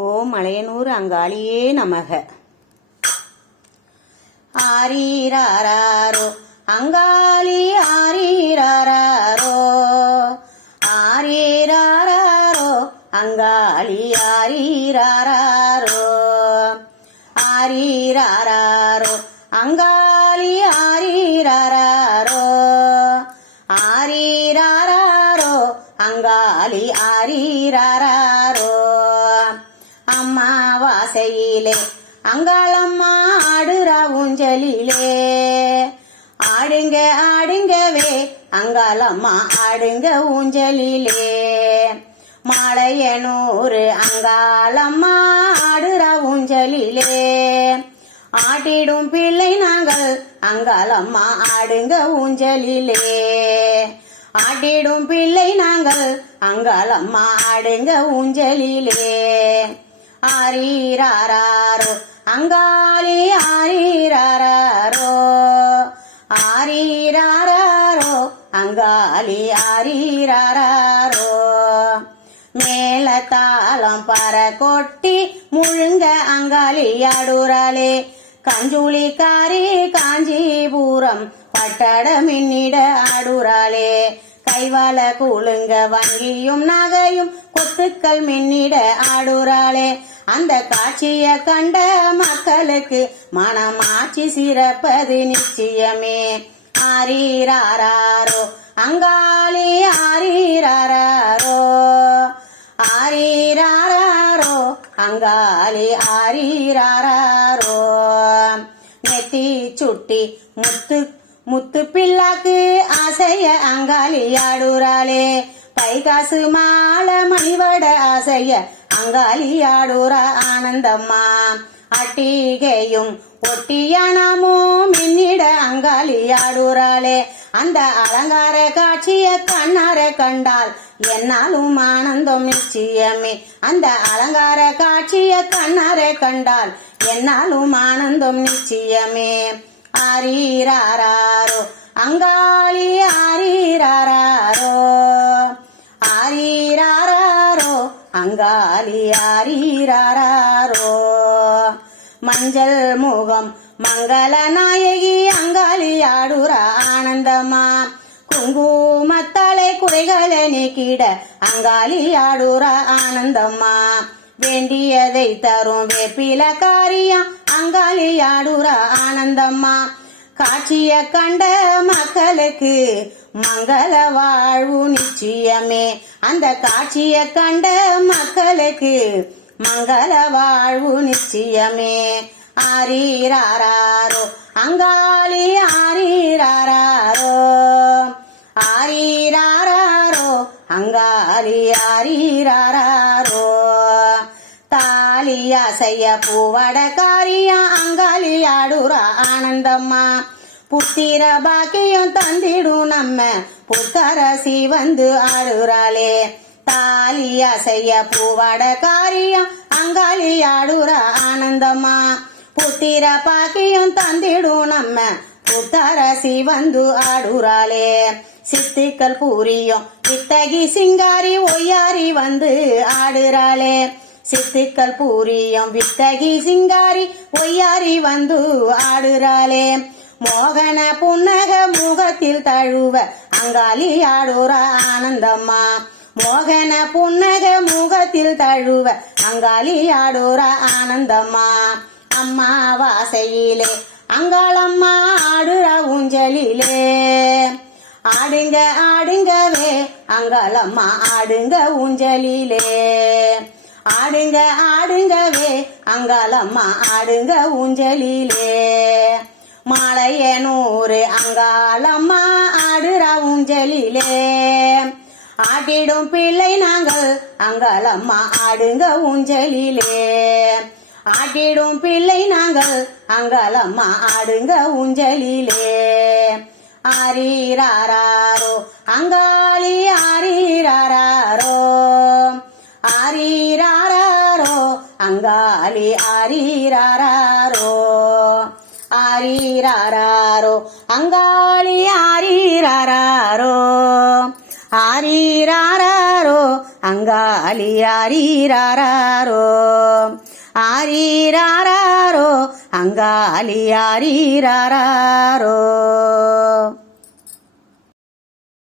ஓம் மலையனூர் அங்காளியே நமக. ஆரீராரோ அங்காளி ஆரீராரோ, ஆரீராரோ அங்காளி ஆரீராரோ, ஆரீராரோ அங்காளி ஆரீராரோ, ஆரீராரோ அங்காளி ஆரீராரோ. அம்மாவாசையிலே அங்காளம்மா ஆடுறா ஊஞ்சலிலே, ஆடுங்க ஆடுங்கவே அங்காளம்மா ஆடுங்க ஊஞ்சலிலே. மலையனூர் அங்காளம்மா ஆடுறா ஊஞ்சலிலே, ஆட்டிடும் பிள்ளை நாங்கள் அங்காளம்மா ஆடுங்க ஊஞ்சலிலே. ஆட்டிடும் பிள்ளை நாங்கள் அங்காளம்மா ஆடுங்க ஊஞ்சலிலே. ஆரீராரோ அங்காளி ஆரீராரோ, ஆரீராரோ அங்காளி ஆரீராரோ. மேளதாளம் பற கொட்டி முழுங்க அங்காளி ஆடுறாளே, கஞ்சுளிக்காரி காஞ்சிபுரம் பட்டட மின்னிட ஆடுறாளே. கைவால கூழுங்க வங்கியும் நகையும் கொத்துக்கள் மின்னிட ஆடுறாளே. அந்த காட்சிய கண்ட மக்களுக்கு மனமாட்சி சிறப்பது நிச்சயமே. ஆரீராரோ அங்காளி ஆரீராரோ, ஆரீராரோ அங்காளி ஆரீராரோ. நெத்தி சுட்டி முத்து முத்து பிள்ளாக்கு ஆசைய அங்காளி ஆடுறாளே, பைகாசு மாலை மணிவட ஆசைய அங்காளி ஆடுறா ஆனந்தம்மா. அட்டிகையும் ஒட்டியானமும் மின்னிட அங்காளி ஆடுறாளே. அந்த அலங்கார காட்சிய கண்ணார கண்டால் என்னாலும் ஆனந்தம் நிச்சயமே. அந்த அலங்கார காட்சிய கண்ணார கண்டால் என்னாலும் ஆனந்தம் நிச்சயமே. ஆரீராரோ அங்காளி ஆரீராரோ, ஆரீராரோ அங்காளி ஆரீராரோ. மஞ்சள் முகம் மங்கள நாயகி அங்காளி ஆடுறா ஆனந்தம்மா. குங்குமத்தாலே குறைகளை நீக்கிட அங்காளி ஆடுறா ஆனந்தம்மா. வேண்டியதை தரும் வேப்பில காரியம் அங்காளி ஆடுறா ஆனந்தம்மா. காட்சிய கண்ட மக்களுக்கு மங்கள வாழ்வு நிச்சயமே. அந்த காட்சிய கண்ட மக்களுக்கு மங்கள வாழ்வு நிச்சயமே. ஆரீராரோ அங்காளி ஆரீராரோ, ஆரீராரோ அங்காளி ஆரீராரோ. தாலியா செய்ய பூவட காரியா அங்காளி ஆடுறா ஆனந்தம்மா. புத்திர பாக்கியம் தந்திடும் நம்ம புத்தரசி வந்து ஆடுறாளே. தாலியா செய்ய பூவட காரியம் அங்காளி ஆடுறா ஆனந்தம்மா. புத்திர பாக்கியம் தந்திடும் நம்ம புத்தரசி வந்து ஆடுறாளே. சித்துக்கள் பூரியும் வித்தகி சிங்காரி ஒய்யாரி வந்து ஆடுறாளே. சித்துக்கள் பூரியும் வித்தகி சிங்காரி ஒய்யாரி வந்து ஆடுறாளே. மோகன புன்னக முகத்தில் தழுவ அங்காளி ஆடுறா ஆனந்தம்மா. மோகன புன்னக முகத்தில் தழுவ அங்காளி ஆடுறா ஆனந்தம்மா. அம்மாவாசையிலே அங்காளம்மா ஆடுறா ஊஞ்சலிலே, ஆடுங்க ஆடுங்கவே அங்காளம்மா ஆடுங்க ஊஞ்சலிலே. ஆடுங்க ஆடுங்கவே அங்காளம்மா ஆடுங்க ஊஞ்சலிலே. மலையனூர் அங்காளம்மா ஆடுறா ஊஞ்சலிலே, ஆட்டிடும் பிள்ளை நாங்கள் அங்காளம்மா ஆடுங்க ஊஞ்சலிலே. ஆட்டிடும் பிள்ளை நாங்கள் அங்காளம்மா ஆடுங்க ஊஞ்சலிலே. ஆரீராரோ அங்காளி ஆரீராரோ, ஆரீராரோ அங்காளி ஆரீராரோ, ஆரீராரோ அங்காளி ஆரீராரோ, ஆரீராரோ அங்காளி ஆரீராரோ ஆரீராரோ அங்காளி ஆரீராரோ